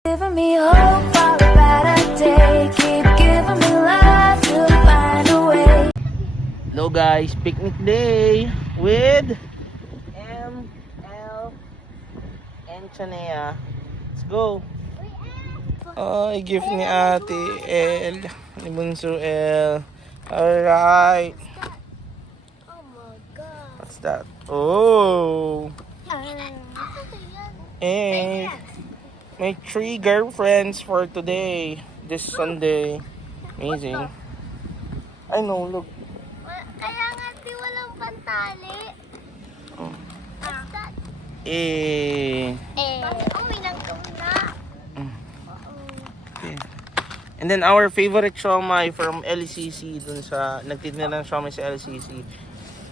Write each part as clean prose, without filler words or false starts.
Giving me hope for a better day. Keep giving me love to find a way. Hello guys, picnic day with ML and Chanea. Let's go. Ay, gift ni Ate El, ni Bunso El. Alright. Oh my god. What's that? Oh. And my 3 girlfriends for today, this Sunday. Amazing. I know, look. Kaya nga di walang pantali. Oh. That? Eh. Bakit uwi ng tuna? Okay. And then our favorite siomai from LCC dun sa nagtitinda ng siomai sa LCC.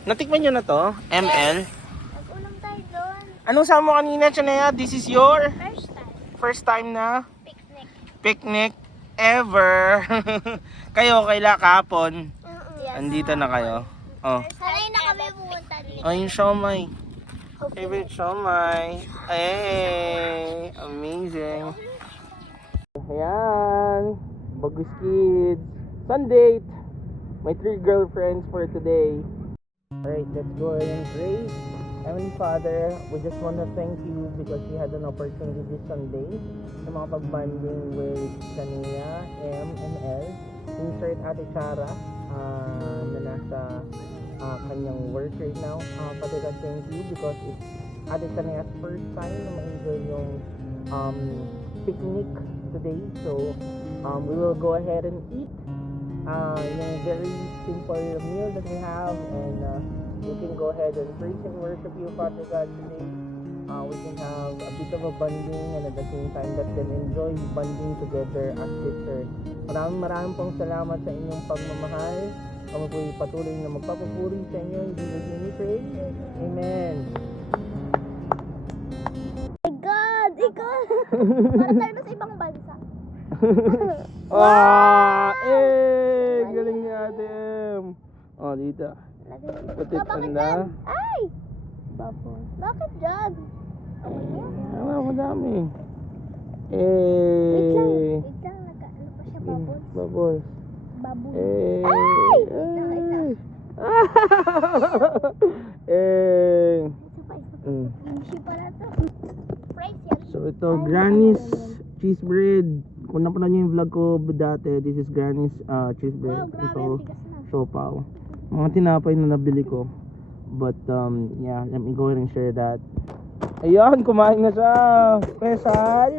Natikman nyo na to? ML? Mag-ulam tayo doon. Anong sama mo kanina, Chanea? This is your First time. first time na Picnic. picnic ever. Kayo, kaila kahapon. Yes. Andito na kayo. Oh. Sanay na kami pumunta dito. Oh, yung siomai. Favorite siomai. Hey, amazing. Ayan. Bagus Kids. Sunday. My 3 girlfriends for today. Alright, let's go ahead and pray. Heavenly Father, we just want to thank you because we had an opportunity this Sunday sa mga pag-banding with Shania, M, and L. Insert Ate Chara na nasa kanyang work right now. Father God, thank you because it's Ate Shania's first time na ma-enjoy yung picnic today. So, we will go ahead and eat yung very simple meal that we have, and we can go ahead and praise and worship you, Father God, today. We can have a bit of a bonding and at the same time let them enjoy bonding together as sisters. Maraming pong salamat sa inyong pagmamahal. Kami po patuloy na magpapupuri sa inyo. In Jesus' name we pray. Amen. My God! Ikaw! Para tayo na sa ibang bansa. Galing ni Ate M. Oh, dito. Putit panda. Ay! Bubble. Bakit dyan? Ano, madami. Wait lang. Nagka-ano pa siya, bubble? Bubbles. Bubble. Ay! Ay! Kimchi pala to. Fries yan. So ito, Granny's cheese bread. Kung napanood nyo yung vlog ko dati, this is Granny's cheese bread. Wow, grabe, Ito, ang tigas na. siopaw. Mga tinapay na nabili ko. But yeah, let me go ahead and share that. Ayan, kumain na siya. Special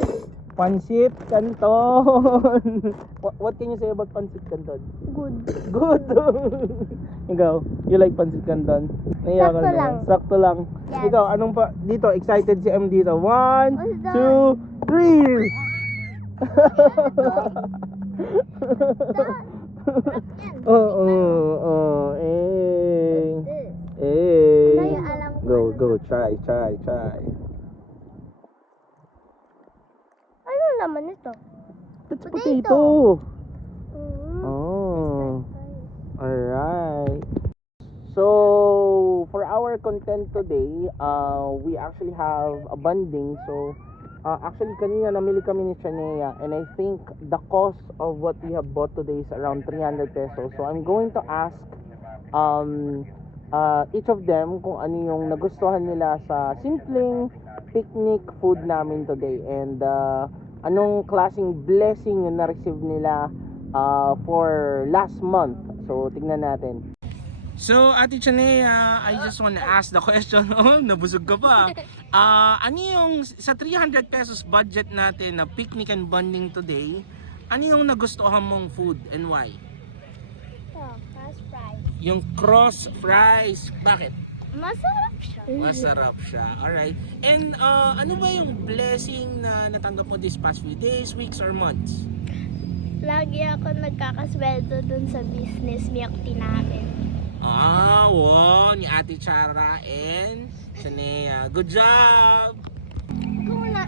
Pansit Canton. What can you say about Pansit Canton? Good. Good. Ikaw, you like Pansit Canton? Naiya ka Sakto na lang. Sakto lang. Yes. Ikaw, anong pa dito? Excited si M dito. 1, What's that? 2, 3. Oh, Kaya alam ko. Go, try. Ano naman ito? That's Potato. potato. Mm. Oh, alright. So, for our content today, we actually have a bonding. So, actually kanina namili kami ni Chanea, and I think the cost of what we have bought today is around 300 pesos. So, I'm going to ask each of them kung ano yung nagustuhan nila sa simpleng picnic food namin today, and anong klaseng blessing yung na-receive nila for last month. So, tignan natin. So, Ate Chanea, I just want to ask the question. Oh, nabusog ka pa. Ano yung, sa 300 pesos budget natin na picnic and bonding today, ano yung nagustuhan mong food and why? Fast fries. Yung cross fries. Bakit? Masarap siya. Masarap siya. Alright. And ano ba yung blessing na natanggap mo this past few days, weeks, or months? Lagi ako nagkakasweldo dun sa business milk namin. Wow, ni Ate Chara and Chanea. Good job! Kuna.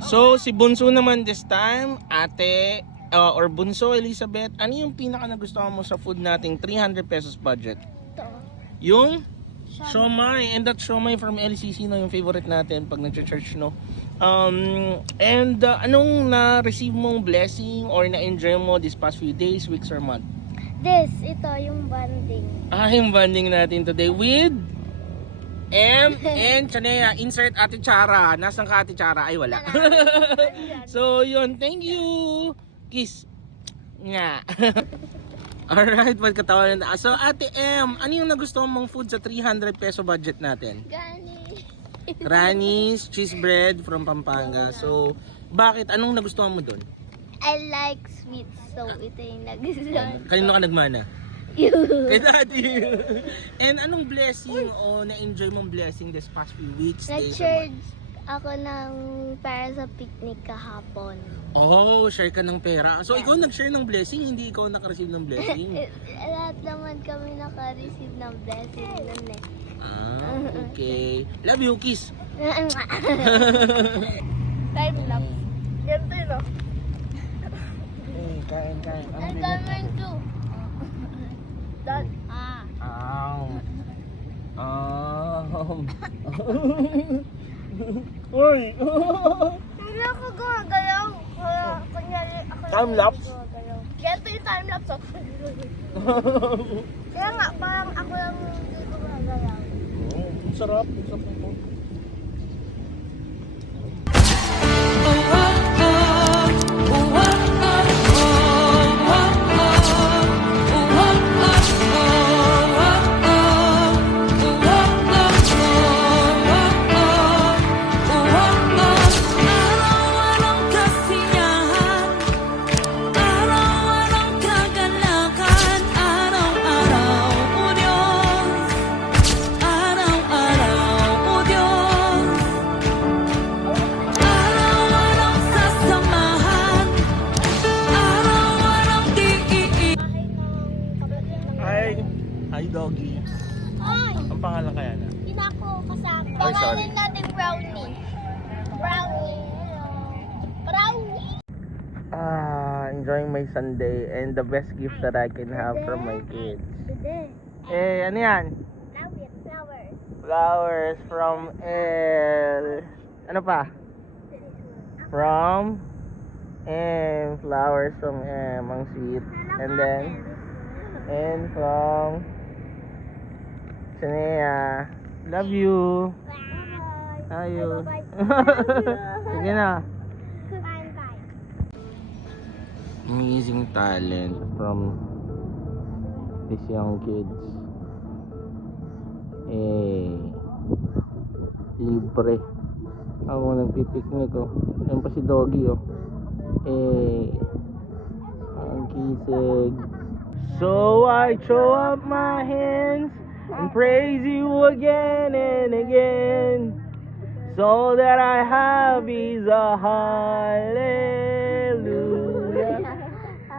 So, si Bunso naman this time, Ate, or Bunso Elizabeth, ano yung pinaka nagustuhan mo sa food nating 300 pesos budget? Ito. Yung siomai, and that siomai from LCC, no, yung favorite natin pag nag-church, no? Anong na-receive mong blessing or na-enjoy mo this past few days, weeks, or month? Ito yung banding. Yung bonding natin today with M and Chanea. Insert Ate Chara. Nasaan ka, Ate Chara? Ay, wala. So, yun. Thank you. Kiss. Nga. Alright, magkatawanan na. So, Ate M, ano yung nagustuhan mong food sa 300 peso budget natin? Gani. Granny's cheese bread from Pampanga. So, bakit? Anong nagustuhan mo doon? I like sweets, so ito yung nagustuhan. Kanino ka nagmana? You. Kay Daddy. And anong blessing o na-enjoy mong blessing this past few weeks? days, or Nag-charge ako ng para sa picnic kahapon. Oh, share ka ng pera. So, ikaw nag-share ng blessing, hindi ikaw naka-receive ng blessing. Lahat naman kami naka-receive ng blessing nun eh. Okay. Love you, kiss. Time lapse. Ganito yun oh. Kain. Ang dami ko. Dad. Uy! Hindi ako gumagalaw. Kunyari ako Time lapse? Ganito yung time lapse oh. Kaya nga, parang ako lang hindi gumagalaw. Ang sarap. Ang sarap nito. Araw-araw kasiyahan, araw-araw kagalakan, araw-araw o Diyos, araw-araw o Diyos, araw-araw sasamahan, araw-araw diiin. Hi, doggy. Ay! Ang pangalan kaya na? Hindi na ako kasama. Ay, sorry. Pangalan natin Brownie. Brownie. Brownie. Enjoying my Sunday and the best gift that I can have from my kids. Today. Ano yan? Flowers. Flowers from El. Ano pa? From M. Flowers from M. Ang sweet. And then, and from Chanea. Love you. Bye. Love you. Bye. Sige na. Bye. Amazing talent from these young kids. Libre. Ako nagpipiknik oh. Ayan pa si Doggy oh. Ang kisig. So I throw up my hands and praise you again and again. So that I have is a hallelujah.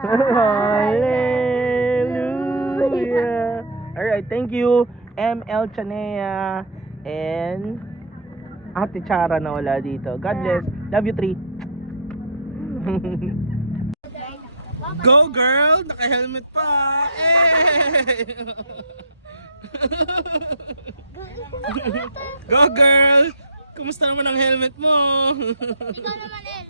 Hallelujah. Alright, thank you ML Chanea and Ate Chara na wala dito. God bless. Love you, three. Go girl! Naka-helmet pa! Go girl! Kumusta naman ang helmet mo? Ikaw naman eh.